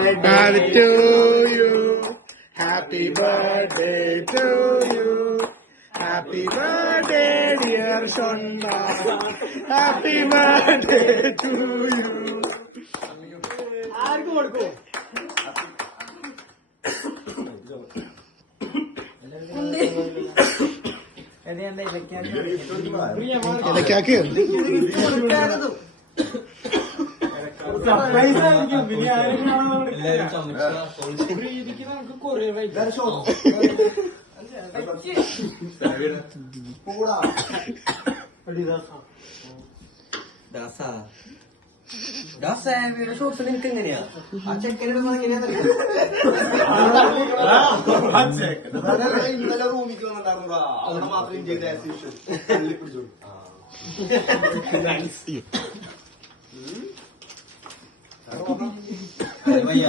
birthday to you. Happy birthday to you. Happy birthday dear Shonna. Happy birthday to you. ആർക്ക് കൊടുക്കൂ? ഇലക്കാക്ക് shorts നിനക്ക് എങ്ങനെയാ ആ ചെക്കനിടുന്ന ഇന്നലെ റൂമിക്ക് വന്നിട്ടുണ്ടായിരുന്നു അവിടെ മാത്രം ഇന്ത്യയുടെ പിടിച്ചോളൂ